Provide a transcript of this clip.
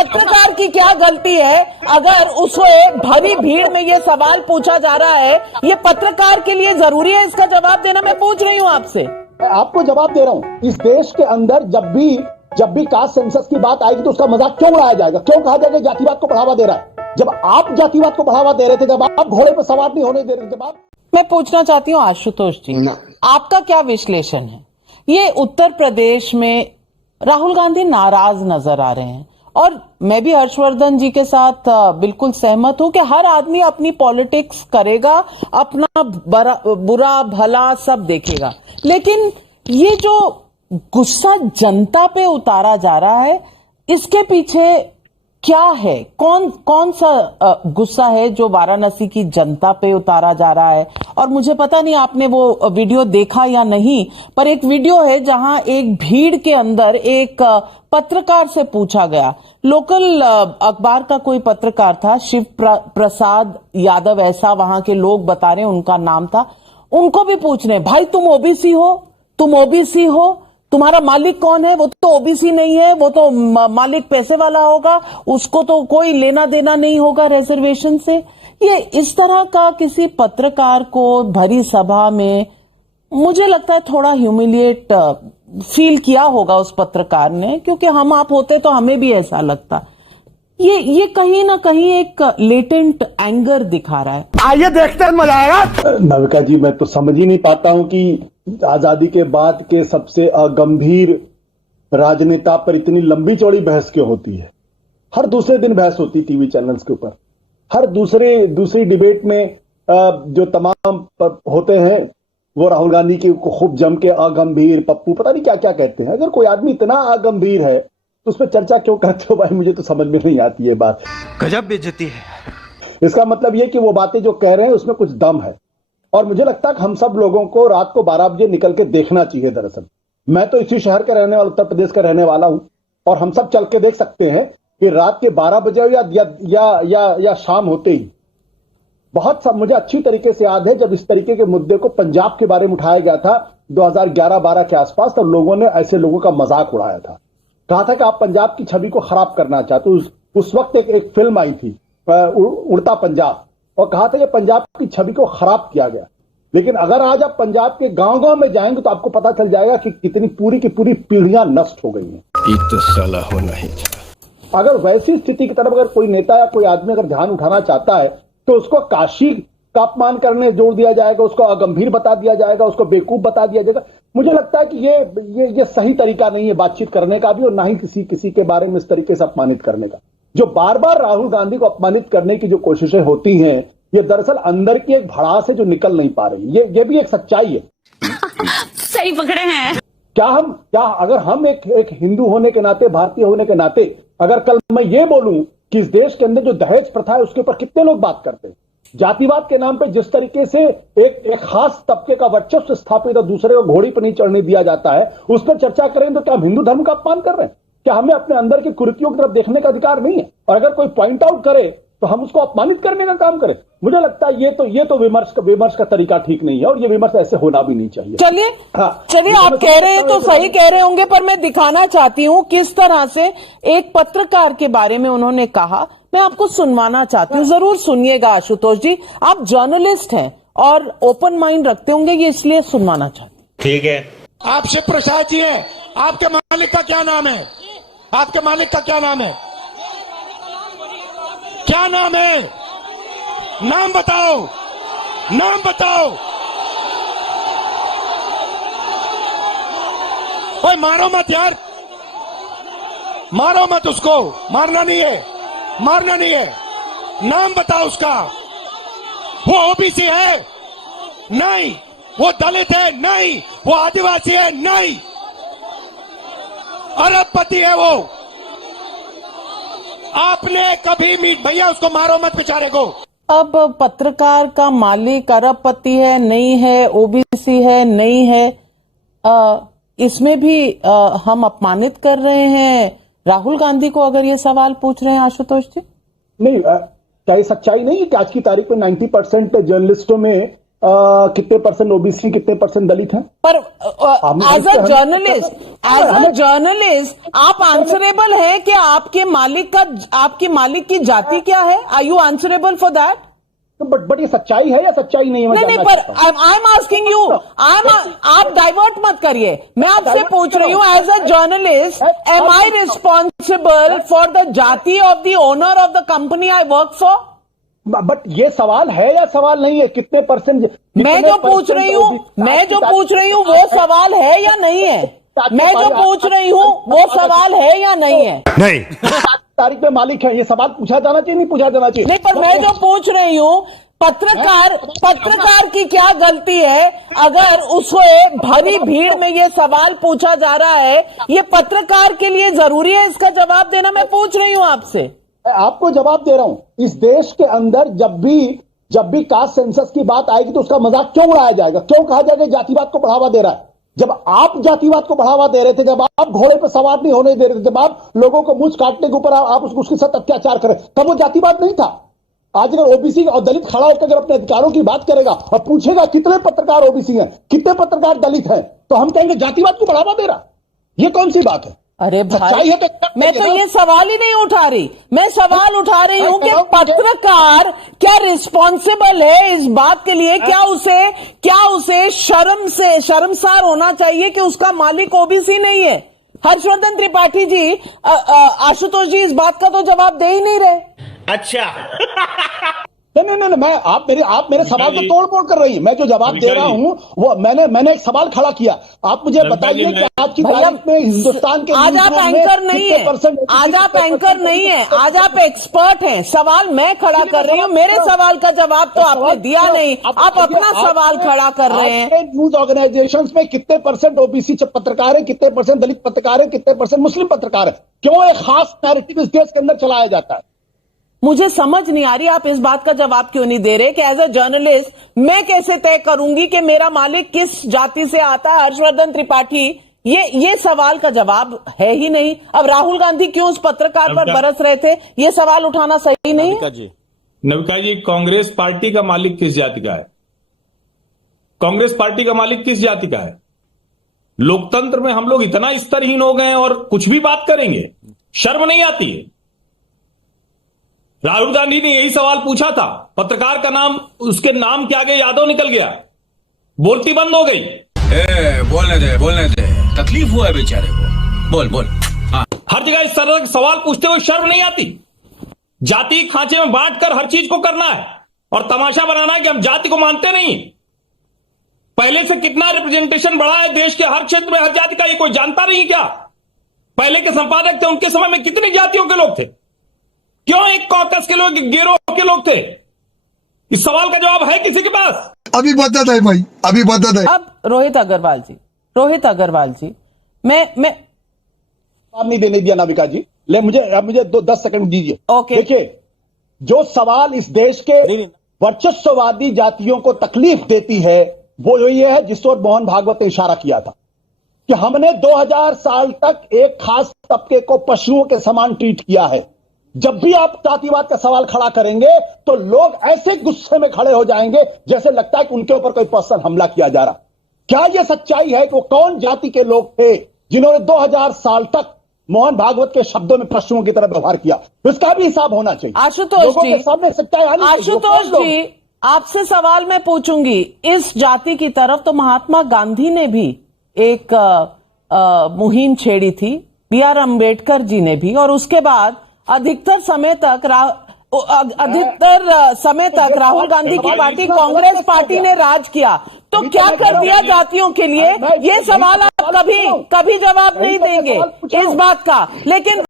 पत्रकार की क्या गलती है अगर उसे भरी भीड़ में ये सवाल पूछा जा रहा है? ये पत्रकार के लिए जरूरी है इसका जवाब देना? मैं पूछ रही हूँ आपसे। मैं आपको जवाब दे रहा हूँ। इस देश के अंदर जब भी कास्ट सेंसस की बात आएगी तो उसका मजाक क्यों उड़ाया जाएगा? क्यों कहा जाएगा जातिवाद को बढ़ावा दे रहा है? जब आप जातिवाद को बढ़ावा दे रहे थे, जब आप घोड़े पर सवार नहीं होने दे रहे थे, जब आप। मैं पूछना चाहती हूँ आशुतोष जी, आपका क्या विश्लेषण है? ये उत्तर प्रदेश में राहुल गांधी नाराज नजर आ रहे हैं और मैं भी हर्षवर्धन जी के साथ बिल्कुल सहमत हूं कि हर आदमी अपनी पॉलिटिक्स करेगा, अपना बुरा भला सब देखेगा, लेकिन ये जो गुस्सा जनता पे उतारा जा रहा है इसके पीछे क्या है? कौन सा गुस्सा है जो वाराणसी की जनता पे उतारा जा रहा है? और मुझे पता नहीं आपने वो वीडियो देखा या नहीं, पर एक वीडियो है जहां एक भीड़ के अंदर एक पत्रकार से पूछा गया, लोकल अखबार का कोई पत्रकार था, शिव प्रसाद यादव ऐसा वहां के लोग बता रहे हैं उनका नाम था, उनको भी पूछ रहे भाई तुम ओबीसी हो, तुम ओबीसी हो, तुम्हारा मालिक कौन है? वो तो ओबीसी नहीं है, वो तो मालिक पैसे वाला होगा, उसको तो कोई लेना देना नहीं होगा रिजर्वेशन से। ये इस तरह का किसी पत्रकार को भरी सभा में मुझे लगता है थोड़ा ह्यूमिलिएट फील किया होगा उस पत्रकार ने, क्योंकि हम आप होते तो हमें भी ऐसा लगता। ये कहीं ना कहीं एक लेटेंट एंगर दिखा रहा है। आइए देखते हैं, मजा आएगा। नविका जी, मैं तो समझ ही नहीं पाता हूं कि आजादी के बाद के सबसे अगंभीर राजनेता पर इतनी लंबी चौड़ी बहस क्यों होती है? हर दूसरे दिन बहस होती टीवी चैनल्स के ऊपर, हर दूसरी डिबेट में जो तमाम होते हैं वो राहुल गांधी की खूब जम के अगंभीर, पप्पू, पता नहीं क्या क्या कहते हैं। अगर कोई आदमी इतना अगंभीर है तो उस पर चर्चा क्यों करते हो भाई? मुझे तो समझ में नहीं आती है बात। गजब बेइज्जती है। इसका मतलब ये कि वो बातें जो कह रहे हैं उसमें कुछ दम है, और मुझे लगता है कि हम सब लोगों को रात को 12 बजे निकल के देखना चाहिए। दरअसल मैं तो इसी शहर का रहने वाला, उत्तर प्रदेश का रहने वाला हूं, और हम सब चल के देख सकते हैं कि रात के 12 बजे या शाम होते ही बहुत सब, मुझे अच्छी तरीके से याद है जब इस तरीके के मुद्दे को पंजाब के बारे में उठाया गया था 2011-12 के आसपास, तब लोगों ने ऐसे लोगों का मजाक उड़ाया था, कहा था कि आप पंजाब की छवि को खराब करना चाहते हो। उस वक्त एक फिल्म आई थी उड़ता पंजाब, और कहा था कि पंजाब की छवि को खराब किया गया। लेकिन अगर आज आप पंजाब के गांव-गांव में जाएंगे तो आपको पता चल जाएगा कि कितनी पूरी की पूरी पीढ़ियां नष्ट हो गई हैं। तो साला होना ही था। अगर वैसी स्थिति की तरफ अगर कोई नेता या कोई आदमी अगर ध्यान उठाना चाहता है तो उसको काशी का अपमान करने जोड़ दिया जाएगा, उसको अगंभीर बता दिया जाएगा, उसको बेवकूफ बता दिया जाएगा। मुझे लगता है कि ये सही तरीका नहीं है बातचीत करने का भी, और ना ही किसी के बारे में इस तरीके से अपमानित करने का। जो बार बार राहुल गांधी को अपमानित करने की जो कोशिशें होती हैं, ये दरअसल अंदर की एक भड़ास है जो निकल नहीं पा रही। ये भी एक सच्चाई है। सही पकड़े हैं। क्या अगर हम एक हिंदू होने के नाते, भारतीय होने के नाते, अगर कल मैं ये बोलूं कि इस देश के अंदर जो दहेज प्रथा है उसके ऊपर कितने लोग बात करते हैं, जातिवाद के नाम पे जिस तरीके से एक खास तबके का वर्चस्व स्थापित और दूसरे को घोड़ी पर नहीं चढ़ने दिया जाता है, उस पर चर्चा करें तो क्या हम हिंदू धर्म का अपमान कर रहे हैं? क्या हमें अपने अंदर की कुरीतियों की तरफ देखने का अधिकार नहीं है? और अगर कोई पॉइंट आउट करे तो हम उसको अपमानित करने का काम करें? मुझे लगता है ये तो विमर्श का तरीका ठीक नहीं है, और ये विमर्श ऐसे होना भी नहीं चाहिए। चलिए आप कह रहे हैं तो सही कह रहे होंगे, पर मैं दिखाना चाहती हूँ किस तरह से एक पत्रकार के बारे में उन्होंने कहा। मैं आपको सुनवाना चाहती हूँ, जरूर सुनिएगा आशुतोष जी। आप जर्नलिस्ट हैं और ओपन माइंड रखते होंगे, ये इसलिए सुनवाना चाहती हूँ। ठीक है। आप शिव प्रसाद जी हैं, आपके मालिक का क्या नाम है? आपके मालिक का क्या नाम है? क्या नाम है? नाम बताओ, नाम बताओ। ओए मारो मत यार, मारो मत उसको, मारना नहीं है, मारना नहीं है। नाम बताओ उसका। वो ओबीसी है? नहीं। वो दलित है? नहीं। वो आदिवासी है? नहीं। अरबपति है वो। आपने कभी भैया उसको मारो मत बेचारे को। अब पत्रकार का मालिक अरबपति है नहीं है, ओबीसी है नहीं है, इसमें भी हम अपमानित कर रहे हैं राहुल गांधी को अगर ये सवाल पूछ रहे हैं आशुतोष जी? नहीं, क्या ये सच्चाई नहीं है कि आज की तारीख में 90% जर्नलिस्टों में कितने परसेंट ओबीसी, कितने परसेंट दलित हैं? पर एज अ जर्नलिस्ट आप आंसरेबल हैं कि आपके मालिक की जाति क्या है? Are you answerable for that? But ये सच्चाई है या सच्चाई नहीं है? नहीं, पर आई एम आस्किंग यू, आप डाइवर्ट मत करिए, मैं आपसे पूछ रही हूँ as a journalist, am I responsible for the jati of the owner of the company I work for? But ये सवाल है या सवाल नहीं है? कितने परसेंट? मैं जो पूछ रही हूँ वो सवाल है या नहीं है? मैं जो पूछ रही हूँ वो सवाल है या नहीं है? नहीं। तारीख में मालिक है, ये सवाल पूछा जाना चाहिए, नहीं पूछा जाना चाहिए? नहीं, पर मैं जो पूछ रही हूँ, पत्रकार की क्या गलती है अगर उसको भरी भीड़ में ये सवाल पूछा जा रहा है? ये पत्रकार के लिए जरूरी है इसका जवाब देना? मैं पूछ रही हूँ आपसे। मैं आपको जवाब दे रहा हूं। इस देश के अंदर जब भी कास्ट सेंसस की बात आएगी तो उसका मजाक क्यों उड़ाया जाएगा? क्यों कहा जाएगा जातिवाद को बढ़ावा दे रहा है? जब आप जातिवाद को बढ़ावा दे रहे थे, जब आप घोड़े पर सवार नहीं होने दे रहे थे, जब आप लोगों को मूंछ काटने के ऊपर आप उसके साथ अत्याचार करें, तब वो जातिवाद नहीं था। आज अगर ओबीसी और दलित खड़ा होकर अगर अपने अधिकारों की बात करेगा और पूछेगा कितने पत्रकार ओबीसी हैं, कितने पत्रकार दलित हैं, तो हम कहेंगे जातिवाद को बढ़ावा दे रहा। ये कौन सी बात है? अरे भाई, मैं तो ये सवाल ही नहीं उठा रही, मैं सवाल उठा रही हूं कि पत्रकार क्या रिस्पॉन्सिबल है इस बात के लिए? क्या उसे शर्मसार होना चाहिए कि उसका मालिक ओबीसी नहीं है? हर्षवर्धन त्रिपाठी जी, आशुतोष जी इस बात का तो जवाब दे ही नहीं रहे। अच्छा। नहीं, मैं आप मेरे सवाल को तोड़ फोड़ कर रही है। मैं जो जवाब दे रहा हूं वो मैंने एक सवाल खड़ा किया। आप मुझे बताइए कि आज की तारीख में हिंदुस्तान के आज आप एंकर नहीं है, आज आप एंकर नहीं है, आज आप एक्सपर्ट हैं। सवाल मैं खड़ा कर रही हूँ, मेरे सवाल का जवाब तो आपने दिया नहीं, आप अपना सवाल खड़ा कर रहे हैं। न्यूज ऑर्गेनाइजेशंस में कितने परसेंट ओबीसी पत्रकार है, कितने परसेंट दलित पत्रकार है, कितने परसेंट मुस्लिम पत्रकार है? क्यों एक खास नैरेटिव इस देश के अंदर चलाया जाता है? मुझे समझ नहीं आ रही आप इस बात का जवाब क्यों नहीं दे रहे कि एज अ जर्नलिस्ट मैं कैसे तय करूंगी कि मेरा मालिक किस जाति से आता है? हर्षवर्धन त्रिपाठी, ये सवाल का जवाब है ही नहीं। अब राहुल गांधी क्यों उस पत्रकार पर बरस रहे थे, ये सवाल उठाना सही नहीं है? नविका जी, कांग्रेस पार्टी का मालिक किस जाति का है? कांग्रेस पार्टी का मालिक किस जाति का है? लोकतंत्र में हम लोग इतना स्तरहीन हो गए हैं और कुछ भी बात करेंगे, शर्म नहीं आती है? राहुल गांधी ने यही सवाल पूछा था, पत्रकार का नाम, उसके नाम के आगे यादव निकल गया, बोलती बंद हो गई। बोलने दे, तकलीफ हुआ है बेचारे को, बोल। हाँ। हर जगह इस तरह के सवाल पूछते हुए शर्म नहीं आती? जाति खांचे में बांटकर हर चीज को करना है और तमाशा बनाना है कि हम जाति को मानते नहीं। पहले से कितना रिप्रेजेंटेशन बढ़ा है देश के हर क्षेत्र में, हर जाति का, ये कोई जानता नहीं क्या? पहले के संपादक थे, उनके समय में कितनी जातियों के लोग थे? क्यों एक कॉकस के लोग, गिरोह के लोग थे? इस सवाल का जवाब है किसी के पास? अभी बता है भाई, अभी बता है। अब रोहित अग्रवाल जी, मैं नहीं देने दिया नाविका जी, मुझे 10 सेकंड दीजिए। ओके। देखिए, जो सवाल इस देश के वर्चस्ववादी जातियों को तकलीफ देती है वो ये है जिस ओर मोहन भागवत ने इशारा किया था कि हमने 2000 साल तक एक खास तबके को पशुओं के समान ट्रीट किया है। जब भी आप जातिवाद का सवाल खड़ा करेंगे तो लोग ऐसे गुस्से में खड़े हो जाएंगे जैसे लगता है कि उनके ऊपर कोई पर्सनल हमला किया जा रहा। क्या यह सच्चाई है कि वो कौन जाति के लोग थे जिन्होंने 2000 साल तक मोहन भागवत के शब्दों में पशुओं की तरह व्यवहार किया? इसका भी हिसाब होना चाहिए। आशुतोष जी, सामने सच्चाई आनी चाहिए। आशुतोष जी, आपसे सवाल मैं पूछूंगी, इस जाति की तरफ तो महात्मा गांधी ने भी एक मुहिम छेड़ी थी, B.R. अम्बेडकर जी ने भी, और उसके बाद अधिकतर समय तक राहुल गांधी की पार्टी कांग्रेस पार्टी ने राज किया। तो क्या कर दिया जातियों के लिए? ये सवाल आप कभी जवाब नहीं देंगे इस बात का, लेकिन